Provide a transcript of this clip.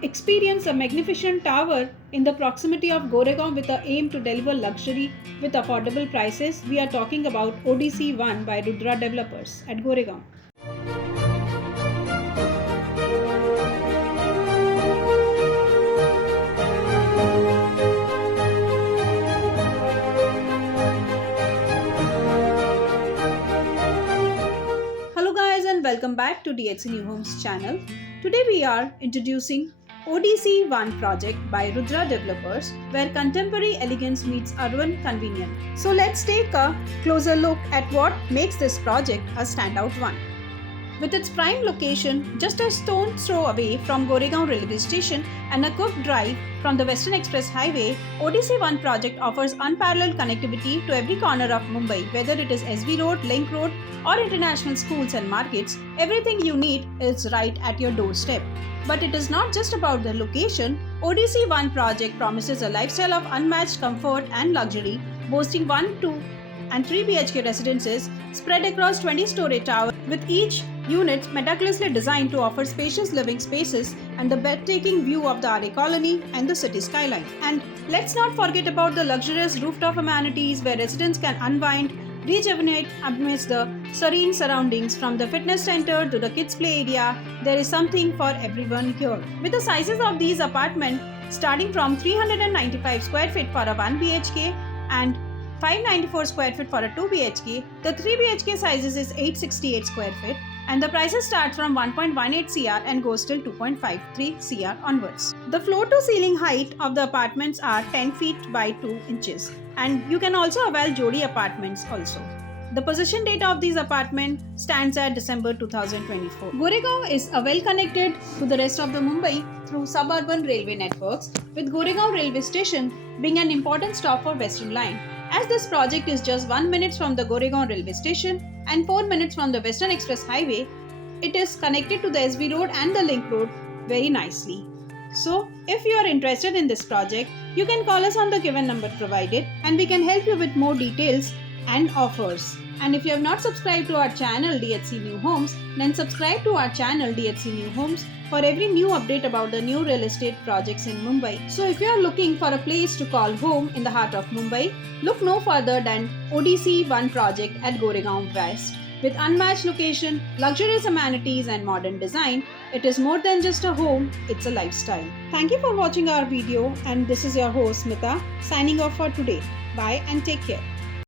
Experience a magnificent tower in the proximity of Goregaon with the aim to deliver luxury with affordable prices. We are talking about ODC 1 by Rudra Developers at Goregaon. Hello guys and welcome back to DHC New Homes channel. Today we are introducing ODC 1 project by Rudra Developers, where contemporary elegance meets urban convenience. So let's take a closer look at what makes this project a standout one. With its prime location just a stone's throw away from Goregaon Railway Station and a quick drive from the Western Express Highway, ODC 1 project offers unparalleled connectivity to every corner of Mumbai. Whether it is SV Road, Link Road or international schools and markets, everything you need is right at your doorstep. But it is not just about the location. ODC 1 project promises a lifestyle of unmatched comfort and luxury, boasting 1, 2 and 3 BHK residences spread across 20-story towers, with each unit meticulously designed to offer spacious living spaces and the breathtaking view of the RA colony and the city skyline. And let's not forget about the luxurious rooftop amenities where residents can unwind, rejuvenate amidst the serene surroundings. From the fitness center to the kids play area, there is something for everyone here. With the sizes of these apartments starting from 395 square feet for a 1 BHK and 594 square feet for a 2 BHK, the 3 BHK sizes is 868 square feet and the prices start from 1.18 CR and goes till 2.53 CR onwards. The floor to ceiling height of the apartments are 10 feet by 2 inches, and you can also avail Jodi apartments also. The possession date of these apartments stands at December 2024. Goregaon is well connected to the rest of the Mumbai through suburban railway networks, with Goregaon Railway Station being an important stop for Western Line. As this project is just 1 minute from the Goregaon Railway Station and 4 minutes from the Western Express Highway, it is connected to the SV Road and the Link Road very nicely. So, if you are interested in this project, you can call us on the given number provided and we can help you with more details and offers. And if you have not subscribed to our channel DHC New Homes, then subscribe to our channel DHC New Homes for every new update about the new real estate projects in Mumbai. So if you are looking for a place to call home in the heart of Mumbai, look no further than ODC 1 project at Goregaon West. With unmatched location, luxurious amenities and modern design, it is more than just a home, it's a lifestyle. Thank you for watching our video, and this is your host Smita signing off for today. Bye and take care.